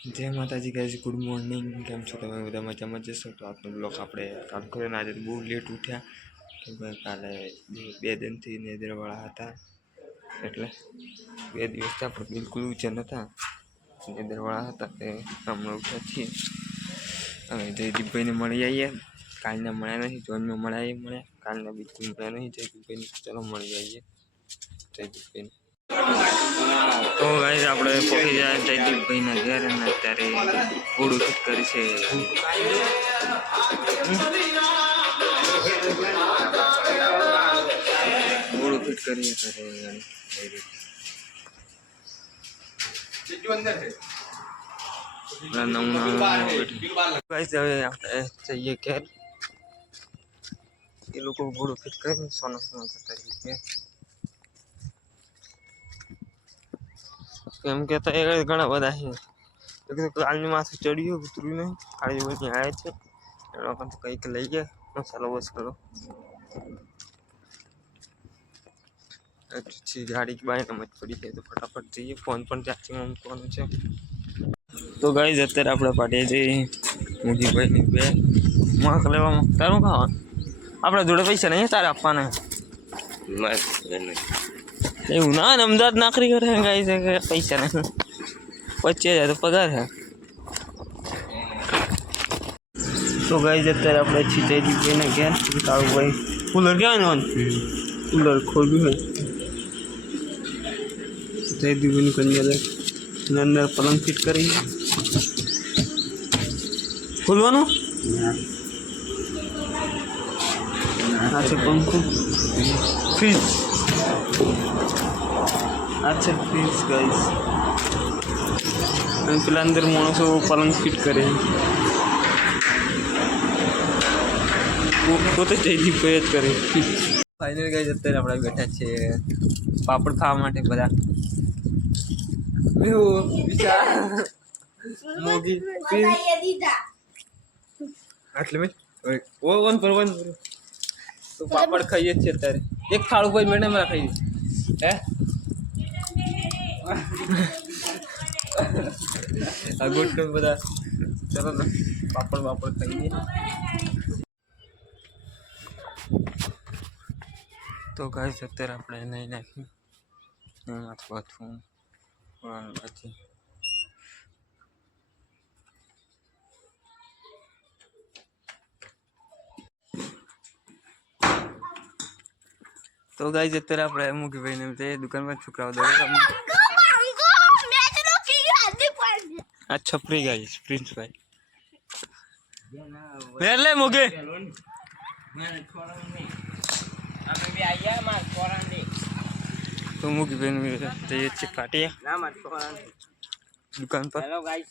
જય માતાજી guys, good morning. કેમ છો તમે બધા? મજામાં જશો? તો આજનો બ્લોગ આપણે કામ કરીને આજે બહુ લેટ ઉઠ્યા કેમ કે કાલે બે દિનથી નેદરવાળા હતા, એટલે 2 દિવસથી આપણે બિલકુલ ઊંચા નહોતા. નેદરવાળા હતા તે હમણાં ઉઠ્યા છીએ. હવે જયદીપભાઈને મળી આવીએ. કાલના મળ્યા નહીં, જોનમાં મળ્યા. કાલના બિલકુલ મળ્યા નહીં જયદીપભાઈને. ચલો મળી આવીએ જયદીપભાઈને. તો ગાઈસ આપણે પહોંચી જાય જયદીપભાઈના ઘેર અને અત્યારે ઘોડું ફિટ કરી છે. ઘોડું ફિટ કરીએ અત્યારે ગાઈસ. હવે આપણે જઈએ ઘેર. એ લોકો ઘોડું ફિટ કરીને સોના જતા રહીએ. કેમ કે ઘણા બધા છે. કાલની માથે ચડ્યું ઉતર્યું નહીં. ખાલી બધી આવે છે એ લોકો કંઈક લઈ ગયા. મસાલો બસ કરો ગાડી બાઈને મત પડી જાય તો ફટાફટ જઈએ. ફોન પણ ચાર્જિંગમાં મૂકવાનું છે. તો ગાઈઝ અત્યારે આપણે પાડીએ જઈએ મુજીભાઈની બે માક લેવામાં. તારું ખાવાનું આપણે જોડે પૈસા નહીં તારે આપવાના. એવું ના અમદાવાદ નાખરી કરે ગાઈ છે કે પૈસા નહીં. 25,000 તો પગાર છે. તો ગાઈ અત્યારે આપણે છીચાઈ દીધીને ઘેર. કાળુભાઈ કુલર કહેવાય ને, કુલર ખોલ્યું હોય જયદીપભાઈની કન્યા અંદર પલંગ ફિટ કરી. ખોલવાનું આ છે પંખો, ફ્રીજ. अच्छा प्लीज गाइस. પેલા અંદર માણસો પલંગ ફિટ કરે પોતે જયદીપભાઈ જ કરે. ફાઇનલ ગાઈસ અત્યારે આપણે બેઠા છીએ પાપડ ખાવા માટે. બધા મોગી એટલે મેં વન પર તો પાપડ ખાઈએ છીએ અત્યારે. એક થાળું ભાઈ મેડમ ખાઈએ હે ગુડ બધા. ચલો ને પાપડ ખાઈએ. તો ગાઈસ અત્યારે આપણે નહીં નાખ્યું માથું પછી તો ગાઈસ અત્યારે આપણે મુકીભાઈને તે દુકાનમાં છોકરાઓ દોડે. अच्छा फ्री गाइस प्रिंस भाई ले ले मुगे तो मुगे बहन मेरे चाहिए चिप पार्टी है दुकान पर. हेलो गाइस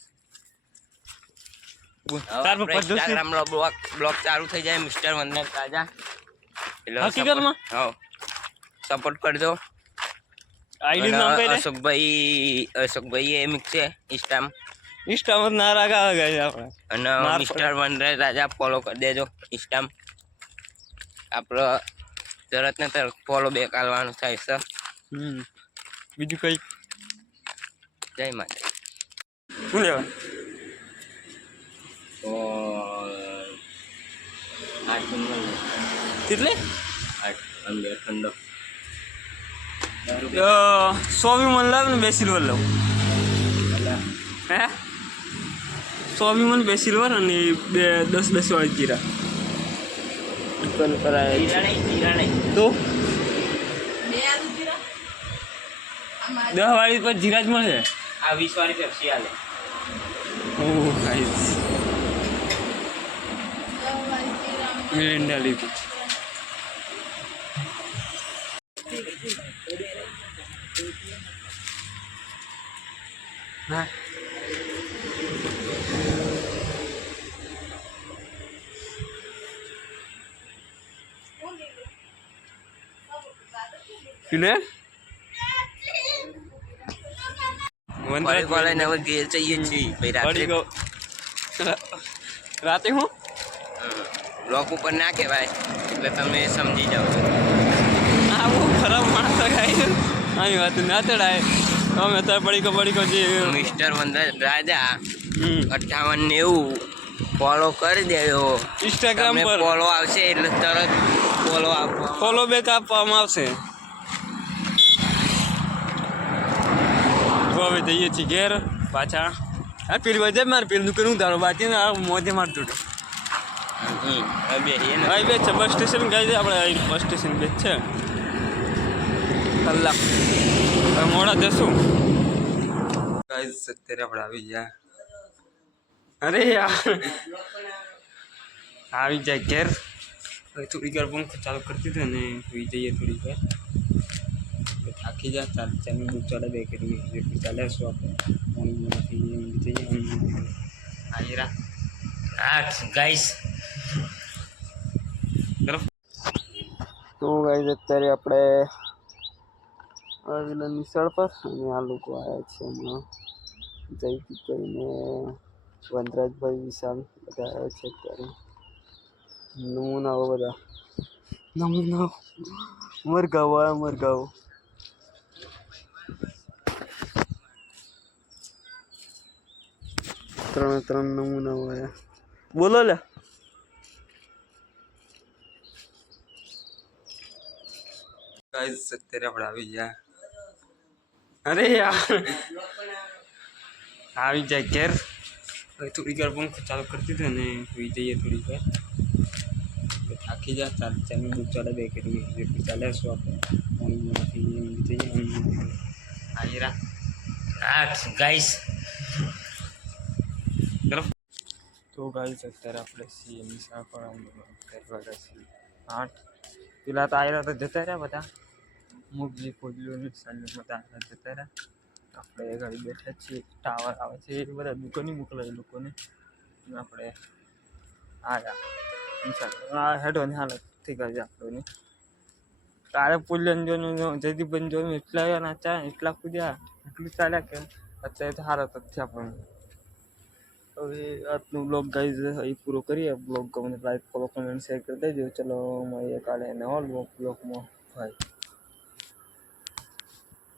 तार पर इंस्टाग्राम लो ब्लॉग चालू થઈ જાય મિસ્ટર વંદન તાજા. હકીકતમાં હા સપોર્ટ કરજો. આઈડી નામ કઈ અશોકભાઈ એ મિક્સ છે ઇન્સ્ટામાં ના રાગા ગાય આપણે. અને મિસ્ટર વનરાજ રાજા ફોલો કરી દેજો ઇન્સ્ટામ. આપણો તરત ને તરત ફોલો બેક આલવાનું થાય છે. બીજું કઈ જય માતા. શું લેવા તો 8 નંબર કેટલે 8 અંદર ઠંડો 100 મન લાવ ને 2 સિલ્વર લાવ હે 100 મન 2 સિલ્વર અને 10 વાળી જીરા દુકાન પર જીરા નહીં તો 2 વાળી પર જીરા જ મળે. આ 20 વાળી પેપ્સી આલે. ઓહ ગાઈસ મિરિન્ડા લીધી. હા किले वन वाले ने वो गेल चाहिए जी भाई राते हूँ ब्लॉक ऊपर ना के भाई એટલે તમે સમજી જાઓ છો. આ બહુ ખરાબ માણસ ગાય આવી વાત ના ચડાય. અમે તો પડી કો જે મિસ્ટર વંદન રાજા 5890 ફોલો કરી દેજો ઇન્સ્ટાગ્રામ પર ફોલો આવશે એટલે તરત ફોલો ફોલો બેક આપવામાં આવશે. તો હવે જઈએ છીએ ઘેર પાછા. હા પેલી વજે મારે પેલું કરું તારો બાકી મોજે મારતું હા બે છે બસ સ્ટેશન ગઈ આપણે બસ સ્ટેશન બે છે કલાક મોડા જશું. ગાઈસ અત્યારે આપણે આવી ગયા. અરે યાર આવી જાય ઘેર. થોડીક વાર પંખો ચાલુ કરતી હતી ને સુઈ જઈએ થોડીક વાર. થાકી જાય ચાલ ચાલ બુક ચાલે બે કરી ચાલે શું આપણે જઈએ આયરા ગાઈસ. તો ગાઈસ અત્યારે આપણે આવેલા નિશાળ પર અને આ લોકો આવ્યા છે હમણાં જયદીપ કરીને વનરાજભાઈ વિશાલ બધા આવ્યા છે અત્યારે. નમૂનાઓ બધા નમૂનાઓ મરગાવો આ મરગાવો ત્રણ નમૂનાઓ આવ્યા. બોલો લે ગાઈસ અત્યારે આપણે આવી ગયા. અરે યાર આવી જાય ઘેર. થોડીક વાર પંખો ચાલુ કરતી હતી ને સુઈ જઈએ થોડીક વાર. થાકી જાય ચાલ ચાલ બુક ચાલે બે કરી ચાલે શું આપણે જઈએ આયરા ગાઈસ. તો ગાઈસ અત્યારે આપણે છીએ નિશાળ પર વાગ્યા છીએ 8. પેલા તો આયરા તો જતા રહ્યા બધા મુગલી ફોજલીઓની સાંજે બધા જતા રહ્યા. આપણે ઘડી બેઠા છીએ. ટાવર આવે છે એ બધા દુકાની મોકલાય એ લોકોને. આપણે આવ્યા હેડોની હાલત થઈ ગઈ આપણને. તારે પુલ્યન જોનું જયદીપભાઈ જોનું એટલા ના ચા એટલા કૂદ્યા એટલું ચાલ્યા કે અત્યારે તો હાલત જ છે આપણને. હવે આજનો બ્લોગ ગાઈઝ અહીં પૂરો કરીએ. બ્લોગ ગમે લાઈક ફોલો કમેન્ટ શેર કરી દેજો. ચલો મળીએ કાલે નવા બ્લોગમાં. બાય.